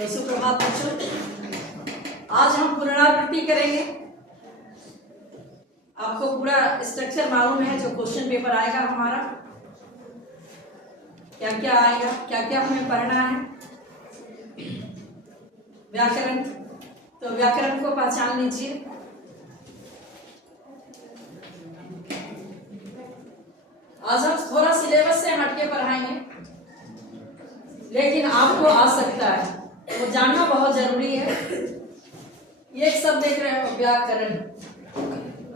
तो सुप्रभात बच्चों, आज हम पुनरावृत्ति करेंगे। आपको पूरा स्ट्रक्चर मालूम है जो क्वेश्चन पेपर आएगा हमारा, क्या क्या आएगा, क्या क्या हमें पढ़ना है। व्याकरण, तो व्याकरण को पहचान लीजिए। आज हम थोड़ा सिलेबस से हटके पढ़ाएंगे, लेकिन आपको आ सकता है, वो जानना बहुत जरूरी है। एक शब्द देख रहे हो व्याकरण,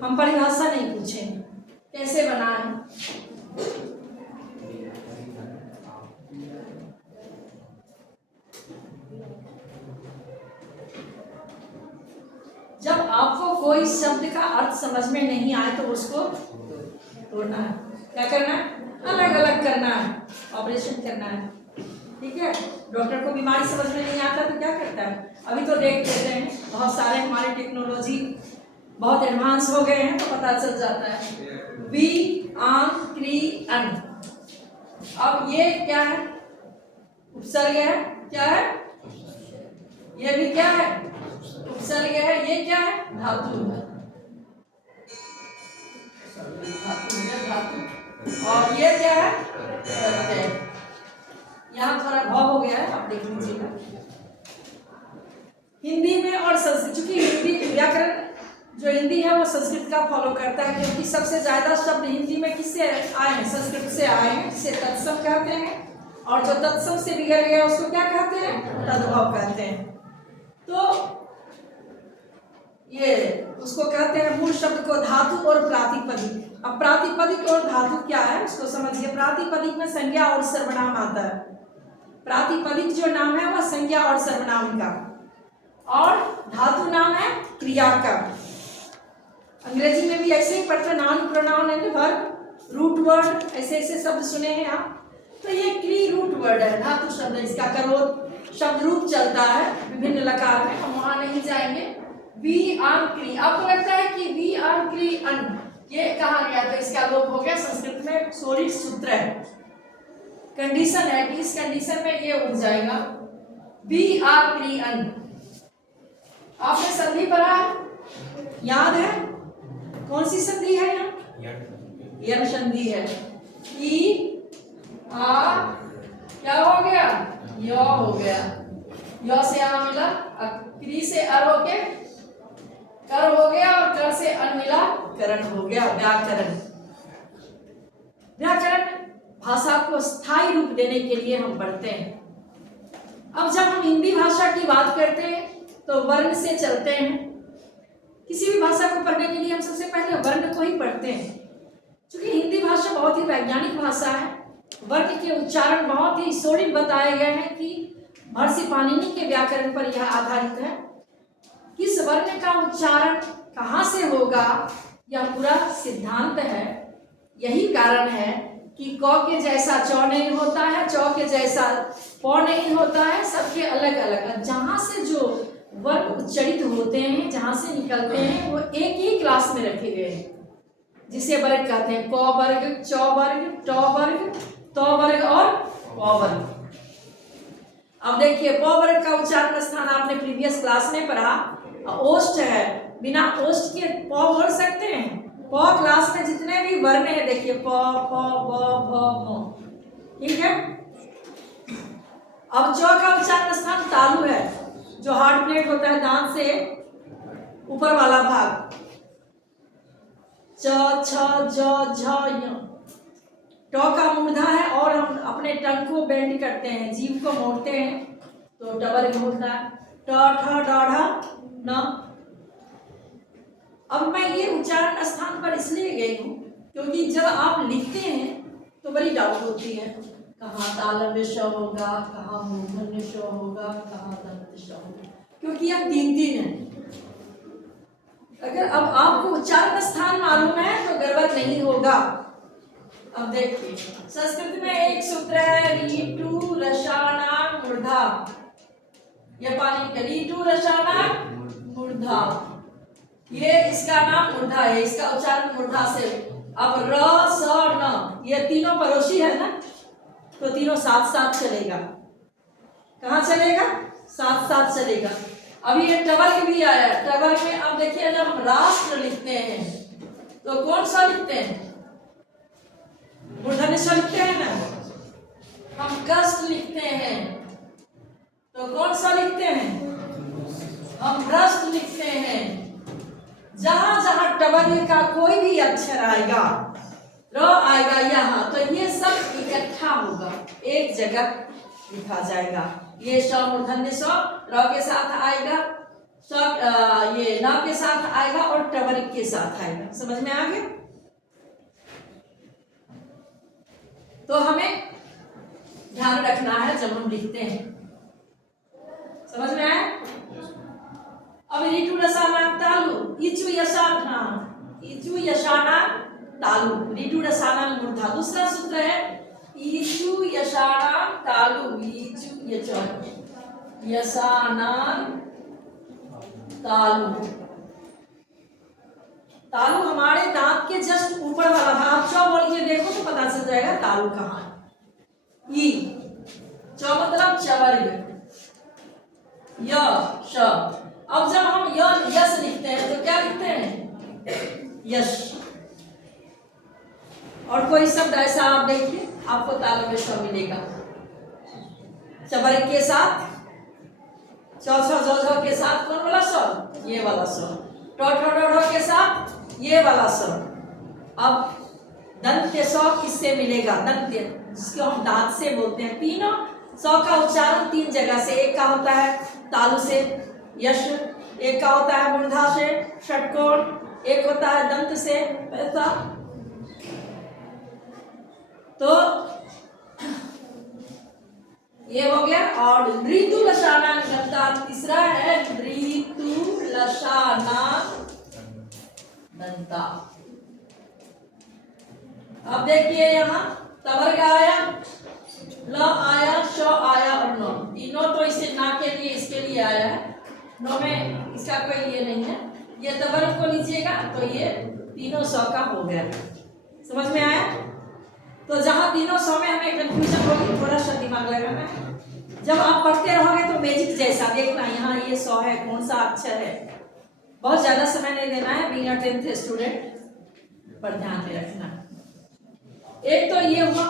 हम परिभाषा नहीं पूछेंगे कैसे बना है। जब आपको कोई शब्द का अर्थ समझ में नहीं आए तो उसको तोड़ना है। क्या करना है? अलग अलग करना है, ऑपरेशन करना है। ठीक है, डॉक्टर को बीमारी समझ में नहीं आता तो क्या करता है? अभी तो देख लेते हैं, बहुत सारे हमारी टेक्नोलॉजी बहुत एडवांस हो गए हैं तो पता चल जाता है। बी आम क्री अन, अब ये क्या है? उपसर्ग है। क्या है? ये भी क्या है? उपसर्ग है। ये क्या है? धातु है। धातु। और ये क्या है? प्रत्यय। यहाँ थोड़ा भाव हो गया है, आप देख लीजिएगा। हिंदी में और संस्कृत, चूंकि हिंदी व्याकरण जो हिंदी है वो संस्कृत का फॉलो करता है, क्योंकि सबसे ज्यादा शब्द हिंदी में किससे आए हैं? संस्कृत से आए हैं, जिसे तत्सम कहते हैं। और जो तत्सम से बिगड़ गया उसको क्या कहते हैं? तद्भव कहते हैं। तो ये उसको कहते हैं मूल शब्द को धातु और प्रातिपदिक। अब प्रातिपदिक और धातु क्या है उसको समझिए। प्रातिपदिक में संज्ञा और सर्वनाम आता है। प्रातिपदिक जो नाम है वह संज्ञा और सर्वनाम का, और धातु नाम है क्रिया का। अंग्रेजी में भी ऐसे ही पढ़ते हैं, noun pronoun and verb, root word, ऐसे ऐसे शब्द सुने हैं आप। तो ये क्री रूट वर्ड है, धातु शब्द है। इसका करोड़ शब्द रूप चलता है विभिन्न लकार में, हम वहां नहीं जाएंगे। वी आर क्री, आपको लगता है कि वी आर क्री अन ये कहा गया तो इसका लोप हो गया। संस्कृत में सोलिड सूत्र है, कंडीशन है कि इस कंडीशन में ये उठ जाएगा बी आर क्री अन। आपने संधि पढ़ा, याद है? कौन सी संधि है यहाँ? यण संधि है। ई आ क्या हो गया? य हो गया। य से आ मिला, क्री से अर हो के कर हो गया, और कर से अन मिला, करण हो गया। व्याकरण, व्याकरण भाषा को स्थायी रूप देने के लिए हम पढ़ते हैं। अब जब हम हिंदी भाषा की बात करते हैं तो वर्ण से चलते हैं। किसी भी भाषा को पढ़ने के लिए हम सबसे पहले वर्ण को ही पढ़ते हैं। क्योंकि हिंदी भाषा बहुत ही वैज्ञानिक भाषा है, वर्ण के उच्चारण बहुत ही सोलिड बताए गए हैं कि महर्षि पाणिनि के व्याकरण पर यह आधारित है। किस वर्ण का उच्चारण कहाँ से होगा यह पूरा सिद्धांत है। यही कारण है कि क के जैसा चौ नहीं होता है, चौ के जैसा पौ नहीं होता है, सबके अलग अलग। जहाँ से जो वर्ग उच्चरित होते हैं, जहाँ से निकलते हैं, वो एक ही क्लास में रखे गए हैं, जिसे वर्ग कहते हैं। क वर्ग, च वर्ग, ट वर्ग, त वर्ग और प वर्ग। अब देखिए, प वर्ग का उच्चारण स्थान आपने प्रीवियस क्लास में पढ़ा, ओष्ठ है। बिना ओष्ठ के प बोल सकते हैं? प क्लास में जितने भी वर्ण है देखिए, प, फ, ब, भ, म, ठीक है। अब च का उच्चारण स्थान तालु है, जो हार्ड प्लेट होता है, दांत से ऊपर वाला भाग। च, छ, ज, झ, य। ट का मूर्धा है, और हम अपने टंग को बेंड करते हैं, जीभ को मोड़ते हैं तो टवर्ग होता है। ट, ठ, ड, ढ, न। अब मैं ये उच्चारण स्थान पर इसलिए गई हूँ क्योंकि जब आप लिखते हैं तो बड़ी डाउट होती है, कहाँ तालव्य श होगा, कहाँ मूर्धन्य श होगा, कहाँ दंत श होगा, क्योंकि यह तीन तीन है। अगर अब आपको उच्चारण स्थान मालूम है तो गड़बड़ नहीं होगा। अब देखिए, संस्कृत में एक सूत्र है, रीटू रसाना मूर्धा। यह पानी का रीटू रसाना मूर्धा, ये इसका नाम मूर्धा है, इसका उच्चारण मूर्धा से। अब र, स, न, ये तीनों पड़ोसी है ना, तो तीनों साथ साथ चलेगा। कहाँ चलेगा? साथ साथ चलेगा। अभी ये टवर्ग भी आया, टवर्ग में अब देखिए जब हम राष्ट्र लिखते हैं तो कौन सा लिखते हैं, मूर्धन्य स लिखते हैं ना। हम कष्ट लिखते हैं तो कौन सा लिखते हैं, हम भ्रष्ट लिखते हैं। जहां जहां टवर्ग का कोई भी अक्षर आएगा, र आएगा यहाँ, तो ये सब इकट्ठा होगा, एक जगह लिखा जाएगा। ये स मूर्धन्य स र के साथ आएगा, ये न के साथ आएगा और टवर्ग के साथ आएगा। समझ में आ गया? तो हमें ध्यान रखना है जब हम लिखते हैं। समझ में आया? अब ऋतु रसानां तालु इचु यशानां तालु, ऋतु रसानां मूर्धा। दूसरा सूत्र है इचु यशानां तालु, इचु यशानां तालु। तालु हमारे दांत के जस्ट ऊपर वाला भाग, आप चौ बोल के देखो तो पता चल जाएगा तालु कहाँ है। ई चौ मतलब चवर्ग, य श। अब जब हम यश लिखते हैं तो क्या लिखते हैं, यश। और कोई शब्द ऐसा आप देखिए आपको तालु में श मिलेगा, चवर्ग के साथ, च के साथ कौन वाला स, ये वाला स, ट के साथ ये वाला स। अब दंत्य स किससे मिलेगा, दंत्य जिसको हम दांत से बोलते हैं। तीनों स का उच्चारण तीन जगह से, एक का होता है तालु से यश, एक का होता है मूर्धा से षटकोण, एक होता है दंत से पैसा। तो ये हो गया। और ऋतु लसानां दंता, तीसरा है ऋतु लसानां दंता। अब देखिए यहाँ तवर्ग आया, ल आया, श आया और न, तीनों तो इसे ना के लिए इसके लिए आया है, नौ में इसका कोई ये नहीं है। ये तवर्ग को लीजिएगा तो ये तीनों स का हो गया। समझ में आया? तो जहां तीनों स में हमें कंफ्यूजन होगी, थोड़ा सा दिमाग लगाना है। जब आप पढ़ते रहोगे तो मैजिक जैसा देखना, यहाँ ये स है, कौन सा अक्षर है। बहुत ज्यादा समय नहीं देना है, बीइंग अ 10th स्टूडेंट पर ध्यान में रखना। एक तो ये हुआ,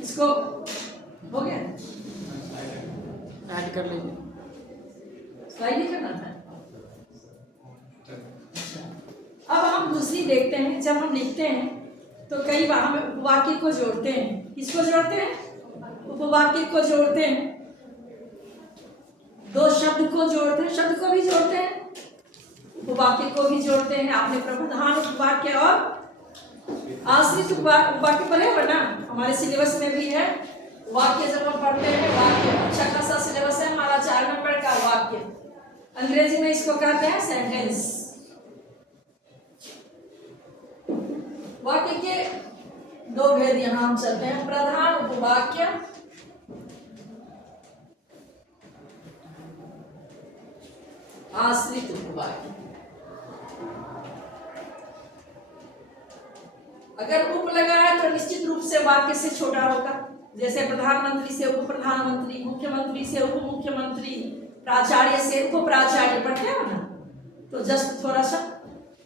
इसको हो गया, ऐड कर लीजिए, स्लाइड नहीं करना था। अब हम दूसरी देखते हैं। जब हम लिखते हैं तो कई बार हम उपवाक्य को जोड़ते हैं। किसको जोड़ते हैं, उपवाक्य को जोड़ते हैं, दो शब्द को जोड़ते हैं, शब्द को भी जोड़ते हैं, उपवाक्य को भी जोड़ते हैं। आपने प्रधान उपवाक्य और आश्रित उपवाक्य पढ़े हो ना, हमारे सिलेबस में भी है। वाक्य जब हम पढ़ते हैं, वाक्य अच्छा खासा सिलेबस है हमारा, 4 नंबर का वाक्य। अंग्रेजी में इसको कहते हैं सेंटेंस। वाक्य के दो भेद यहां हम चलते हैं, प्रधान उपवाक्य आश्रित उपवाक्य। अगर उप लगा है तो निश्चित रूप से वाक्य से छोटा होगा। जैसे प्रधानमंत्री से उप प्रधानमंत्री, मुख्यमंत्री से उप मुख्यमंत्री, प्राचार्य से उप प्राचार्य, पढ़ते हो ना, तो जस्ट थोड़ा सा।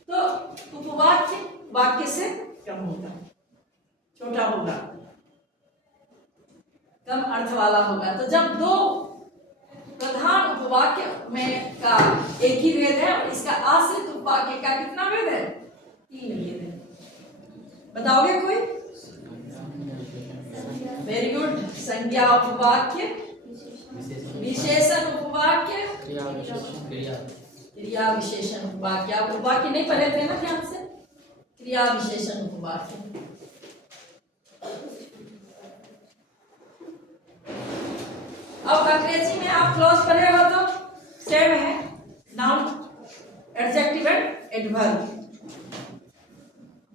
तो उपवाक्य वाक्य से कम होगा, छोटा होगा, कम अर्थ वाला होगा। तो जब दो प्रधान उपवाक्य में का एक ही भेद है और इसका आश्रित उपवाक्य का कितना भेद है, 3 भेद है। बताओगे कोई? Very good. संज्ञा उपवाक्य, विशेषण उपवाक्य, क्रिया विशेषण उपवाक्य। आप उपवाक्य नहीं पढ़े थे ना ध्यान से, क्रिया विशेषण उपवाक्य। अब अंग्रेजी में आप क्लॉज पढ़े हो तो सेम है, नाउन, एडजेक्टिव एंड एडवर्ब।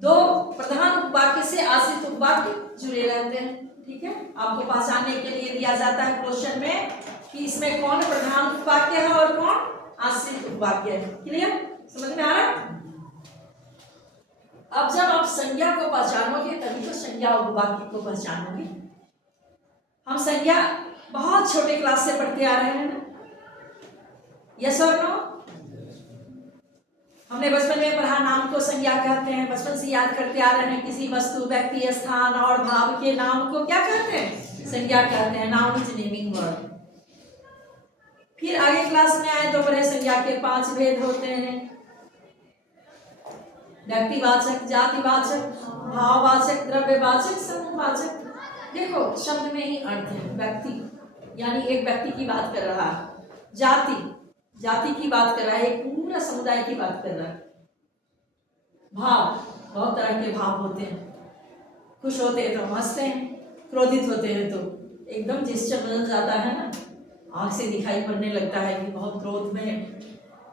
दो प्रधान उपवाक्य से आश्रित उपवाक्य जुड़े रहते हैं। ठीक है, आपको पहचानने के लिए दिया जाता है क्वेश्चन में कि इसमें कौन प्रधान उपवाक्य है और कौन आश्रित उपवाक्य है। क्लियर? समझ में आ रहा है? अब जब आप संज्ञा को पहचानोगे तभी तो संज्ञा उपवाक्य को पहचानोगे। हम संज्ञा बहुत बहुत छोटे क्लास से पढ़ते आ रहे हैं ना? यस और नो? हमने बचपन में पढ़ा, नाम को संज्ञा कहते हैं, बचपन से याद करते आ रहे हैं। किसी वस्तु, व्यक्ति, स्थान और भाव के नाम को क्या कहते हैं? संज्ञा कहते हैं। Noun is naming word. फिर आगे क्लास में आए तो पढ़े संज्ञा के 5 भेद होते हैं। व्यक्तिवाचक, जातिवाचक, भाववाचक, द्रव्यवाचक, समूहवाचक। देखो शब्द में ही अर्थ है। व्यक्ति यानी एक व्यक्ति की बात कर रहा है। जाति, जाति की बात कर रहा है, एक पूरा समुदाय की बात कर रहा है। भाव, बहुत तरह के भाव होते हैं। खुश होते हैं तो हंसते हैं, क्रोधित होते हैं तो एकदम जेस्चर बदल जाता है ना, आंख से दिखाई पड़ने लगता है कि बहुत क्रोध में है।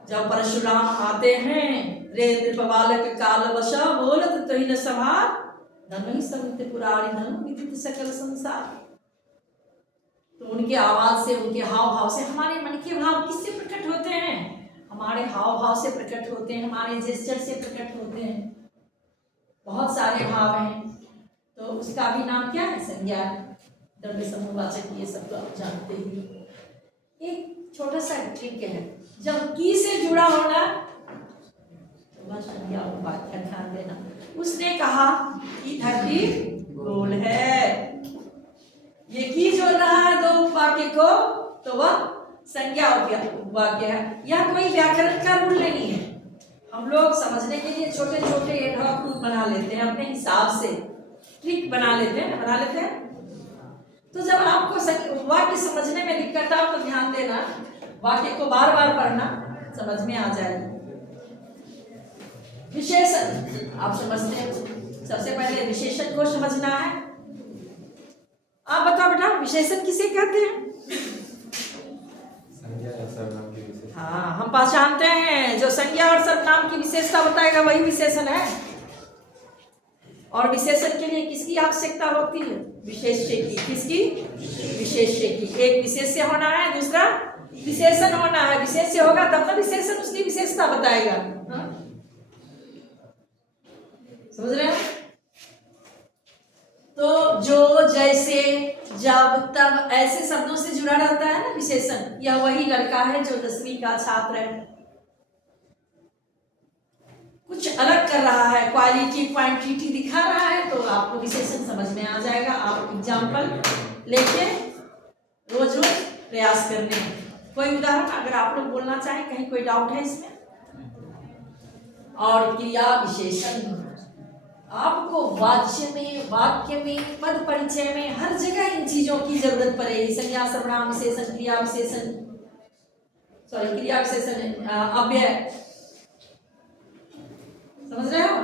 जब परशुराम आते हैं, रे नृपबालक काल वशा बोलत तो ही न समार, धन ही समित पुरारी धन विदित सकल संसार। तो उनके आवाज से, उनके हाव भाव से हमारे मन के भाव किससे प्रकट होते हैं? हमारे हाव भाव से प्रकट होते हैं, हमारे जेस्चर से प्रकट होते हैं। बहुत सारे भाव हैं, तो उसका भी नाम क्या है? संज्ञा, द्रव्य, समूहवाचक, ये सब तो आप जानते ही। एक छोटा सा ट्रिक है, जब की से जुड़ा होना तो बस संज्ञा और वाक्य ध्यान देना। उसने कहा कि धरती गोल है, ये की जोड़ रहा है दो वाक्य को, तो वह संज्ञा वाक्य है। यह कोई व्याकरण का रूल नहीं है। हम लोग समझने के लिए छोटे छोटे एडहॉक रूल बना लेते हैं, अपने हिसाब से ट्रिक बना लेते हैं, बना लेते हैं। तो जब आपको वाक्य समझने में दिक्कत हो तो ध्यान देना, वाक्य को बार बार पढ़ना, समझ में आ जाएगा। विशेषण आप समझते हैं, सबसे पहले विशेषण को समझना है। आप बताओ बेटा, विशेषण किसे कहते हैं? संज्ञा या सर्वनाम की विशेषता। हाँ, हम पहचानते हैं, जो संज्ञा और सर्वनाम की विशेषता बताएगा वही विशेषण है। और विशेषण के लिए किसकी आवश्यकता होती है? विशेष्य की। किसकी? विशेष्य की। एक विशेष्य होना है, दूसरा विशेषण होना है। विशेष्य होगा तब ना विशेषण उसकी विशेषता बताएगा। हाँ? समझ रहे हैं? तो जो, जैसे, जब, तब ऐसे शब्दों से जुड़ा रहता है ना विशेषण। यह वही लड़का है जो 10वीं का छात्र है, कुछ अलग कर रहा है, क्वालिटी क्वांटिटी दिखा रहा है, तो आपको विशेषण समझ में आ जाएगा। आप एग्जाम्पल लेके रोज रोज प्रयास करने। कोई उदाहरण अगर आप लोग बोलना चाहें, कहीं कोई डाउट है इसमें? और क्रिया विशेषण आपको वाच्य में, वाक्य में, पद परिचय में हर जगह इन चीजों की जरूरत पड़ेगी। संज्ञा, सर्वनाम विशेषण, क्रिया विशेषण, सॉरी क्रिया विशेषण, अव्यय। समझ रहे हो?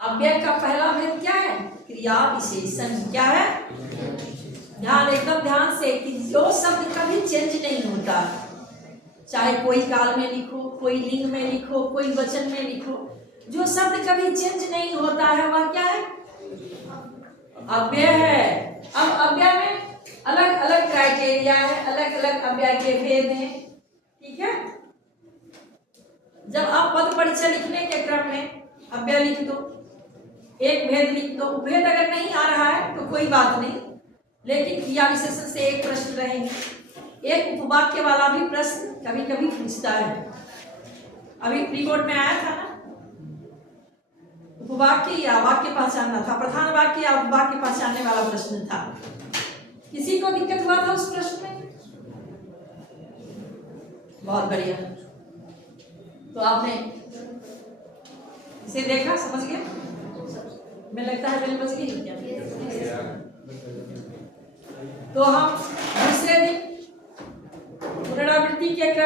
अव्यय का पहला भेद क्या है? क्रिया विशेषण। क्या है? ध्यान, एकदम ध्यान से, कि जो शब्द कभी चेंज नहीं होता, चाहे कोई काल में लिखो, कोई लिंग में लिखो, कोई वचन में लिखो, जो शब्द कभी चेंज नहीं होता है वह क्या है? अव्यय है। अब अव्यय में अलग अलग क्राइटेरिया है, अलग अलग अव्यय के भेद हैं। ठीक है? जब आप पद परिचय लिखने के क्रम में अव्यय लिख दो, एक भेद लिख दो। भेद अगर नहीं आ रहा है तो कोई बात नहीं, लेकिन क्रिया विशेषण से एक प्रश्न रहेंगे। एक उपवाक्य वाला भी प्रश्न कभी कभी पूछता है। अभी प्री बोर्ड में आया था ना, उपवाक्य या वाक्य पहचानना था, प्रधान वाक्य या वाक्य पहचानने वाला प्रश्न था। किसी को दिक्कत हुआ था उस प्रश्न में? बहुत बढ़िया। तो आपने इसे देखा, समझ गया? मैं लगता है बेल बज गई क्या? तो हम दूसरे दिन पुनरावृत्ति के